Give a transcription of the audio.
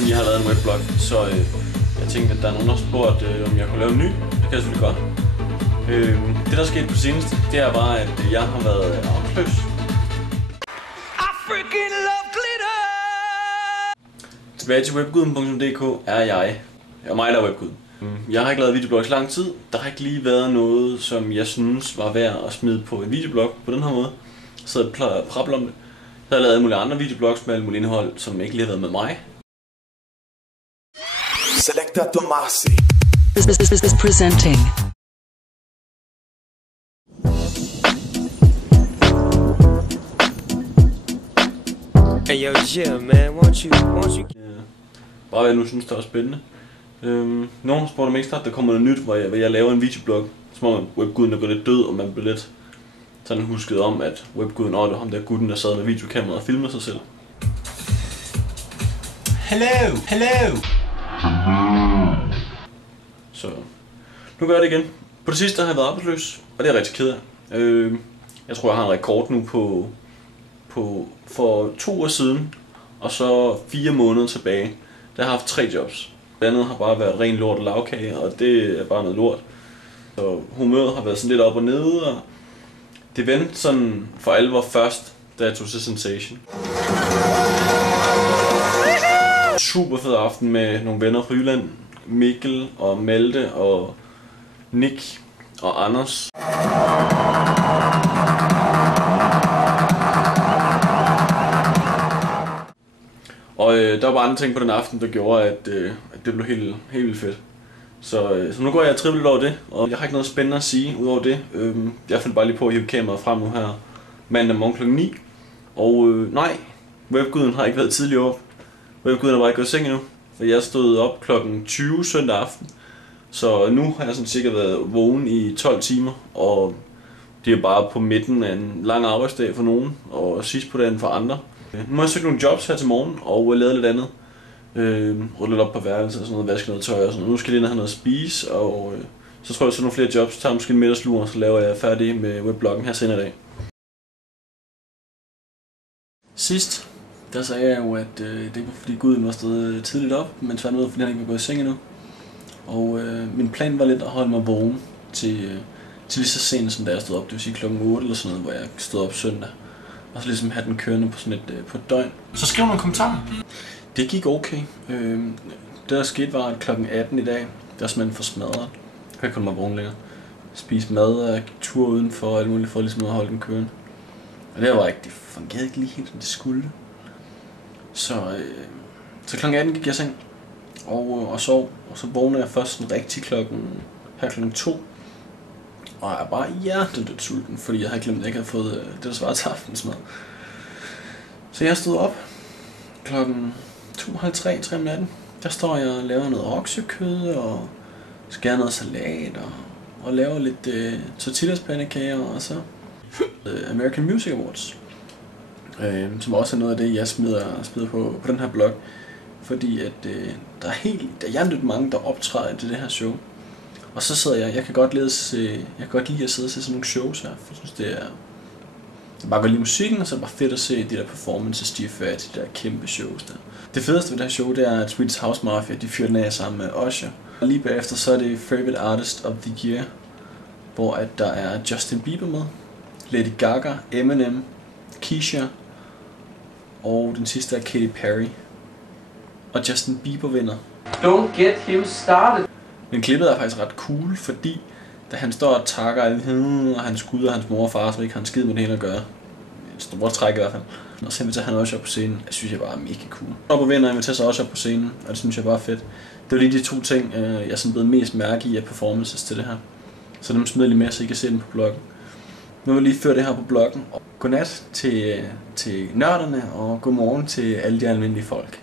siden jeg har lavet en webblog, så jeg tænkte, at der er nogen, der har spurgt, om jeg kunne lave en ny. Det kan jeg selvfølgelig godt. Det, der er sket på seneste, det er bare, at jeg har været arbejdsløs. Tilbage til webguden.dk er jeg. Og mig, der er webguden. Jeg har ikke lavet videoblogs i lang tid. Der har ikke lige været noget, som jeg synes var værd at smide på en videoblog på den her måde. Så jeg plejer at prable om det. Jeg har lavet alle mulige andre videoblogs med alle mulige indhold, som ikke lige har været med mig. Selecta Tomasi. This presenting. Hey yo, Jim, man, won't you? Bare hvad jeg nu synes, der er spændende. Nogen spurgte om ikke snart, der kommer noget nyt, hvor jeg laver en videoblog. Som om webguden er gået lidt død, og man bliver lidt sådan husket om, at webguden, det var ham der gutten, der sad med videokameraet og filmede sig selv. Hello! Så nu gør jeg det igen. På det sidste har jeg været arbejdsløs, og det er jeg rigtig ked af. Jeg tror, jeg har en rekord nu på for 2 uger siden, og så 4 måneder tilbage. Der har jeg haft 3 jobs. Det andet har bare været ren lort og lavkage, og det er bare noget lort. Så humøret har været sådan lidt op og nede, og det vendte sådan for alvor først, da jeg tog til Sensation. Super fed aften med nogle venner fra Jylland. Mikkel og Malte og Nick og Anders. Og der var bare andre ting på den aften, der gjorde, at det blev helt vildt fedt. Så nu går jeg trippelt over det, og jeg har ikke noget spændende at sige ud over det. Jeg fandt bare lige på at hive kameraet frem nu her mandag morgen kl. 9. Og nej, webguden har ikke været tidligere op. Webguden har bare ikke gået i seng endnu. For jeg stod op kl. 20 søndag aften. Så nu har jeg sådan cirka været vågen i 12 timer. Og det er bare på midten af en lang arbejdsdag for nogen, og sidst på dagen for andre. Nu har jeg søgt nogle jobs her til morgen, og lavet lidt andet. Ryddet lidt op på værelset og sådan noget, vaske noget tøj og sådan noget. Nu skal jeg lige have noget at spise, og så tror jeg, så nogle flere jobs. Tager måske en middagslur, og så laver jeg færdig med webbloggen her senere i dag. Sidst, der sagde jeg jo, at det ikke var fordi guden var stået tidligt op, men tværtimod fordi han ikke var gået i seng endnu. Og min plan var lidt at holde mig vågen til lige så sent som da jeg stod op, det vil sige kl. 8 eller sådan noget, hvor jeg stod op søndag. Og så ligesom have den kørende på sådan på et døgn. Så skriv nogle kommentarer. Det gik okay. Det der skete var, at kl. 18 i dag, der er simpelthen for smadret. Jeg kan ikke holde mig vågen længere. Spise mad og gik tur udenfor og alt muligt for ligesom at holde den kørende. Og det var ikke, det fungerede ikke lige helt som det skulle. Så kl. 18 gik jeg i seng og sov. Og så vågnede jeg først sådan rigtig klokken 2. Og jeg er bare hjertedødt sulten, fordi jeg havde glemt, at jeg ikke havde fået det, der svarede til aftensmad. Så jeg stod op klokken 2:30 om natten. Der står jeg og laver noget oksekød og skærer noget salat og laver lidt tortillas-pandekager og så American Music Awards. Som også er noget af det, jeg smider på den her blog. Fordi at der er hjertedødt mange, der optræder til det her show. Og så sidder jeg kan godt lide at sidde og se sådan nogle shows her, for jeg synes det er bare godt lide musikken, og så er det bare fedt at se de der performances, de er færdige, de der kæmpe shows der. Det fedeste ved det her show, det er at Swedish House Mafia, de fyrer den af sammen med Usher. Og lige bagefter så er det Favorite Artist of the Year, hvor at der er Justin Bieber med, Lady Gaga, Eminem, Kesha, og den sidste er Katy Perry. Og Justin Bieber vinder. Don't get him started. Men klippet er faktisk ret cool, fordi da han står og takker alle og hans gud og hans mor og far, som ikke har en skid med det hele at gøre. Et stort træk i hvert fald. Og så inviterer han også op på scenen. Jeg synes, jeg bare er mega cool. Op og vinder og inviterer sig også op på scenen, og det synes jeg bare er fedt. Det var lige de 2 ting, jeg sådan blev mest mærke i af performances til det her. Så dem smider lige med, så I kan se den på bloggen. Nu vil jeg lige føre det her på bloggen. Godnat til nørderne, og godmorgen til alle de almindelige folk.